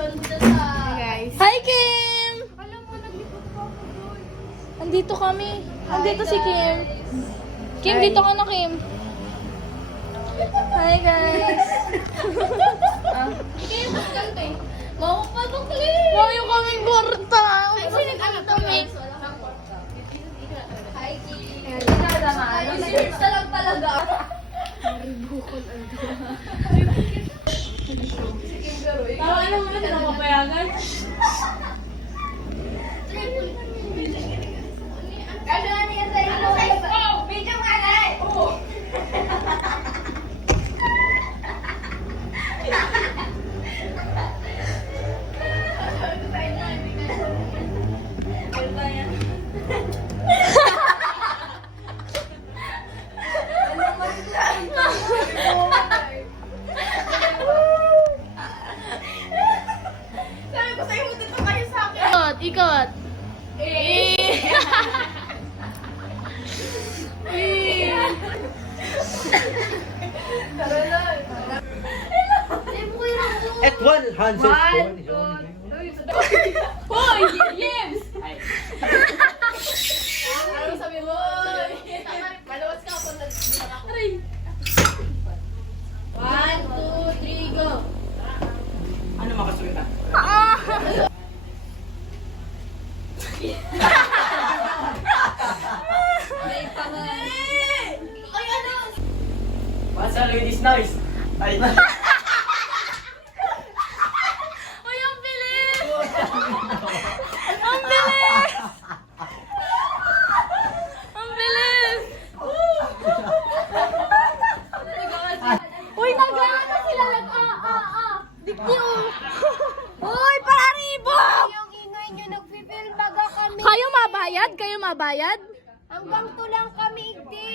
Guys. Hi, Kim! Alam mo, naglipot pa ako doon. Andito kami. Andito si Kim. Kim, dito ka na, Kim. Hi, guys. Kim, mas ganito eh. Maupatukli! Mayo kaming kwarta. Ay, sinag-anak kami. Hi, Kim. Search na lang talaga. Parang alam mo na, hindi na mapayagan. Video nga na eh! Sabi ko sa'yo, dito kayo sa akin. Ikot, ikot. At one handset. Hoy! Yes! Ano sabi mo? Malawas ka ako. Aray! 1, 2, 3, go! Ano makasulita? Ay, ano? What's up with this noise? Ay, Uy, ang bilis! Ang bilis! Ang bilis! Uy, nag-ano sila? Dikyo! Uy, pararibok! Yung ingay nyo, nag-film baga kami. Kayo mabayad? Kayo mabayad? Hanggang to lang kami, igdi.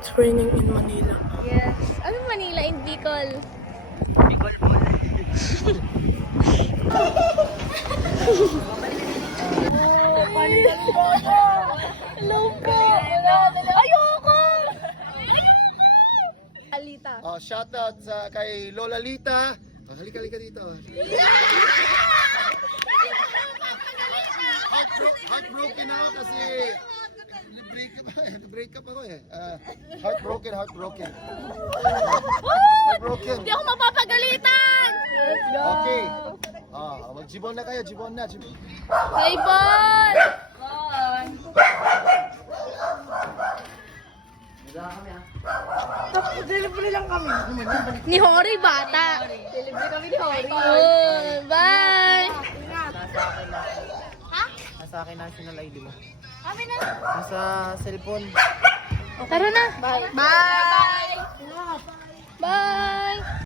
It's raining in Manila. Yes. Anong Manila in Bicol? Hello po! Ayoko! Alita. Oh, shout out sa kay Lola Lita. Oh, halika dito. Heartbroken ako kasi break up ako eh. Heartbroken. Heartbroken. Hindi ako mapapagalitan! Let's go! Okay. Magjibon na kayo, jibon na. Hey, Bon! delivery lang kami. Ni Hori, bata. Delivery kami ni Hori. Oh, bye! Nasa akin national ID mo. Kami na. Nasa cellphone. Tara na. Bye. Bye! Bye!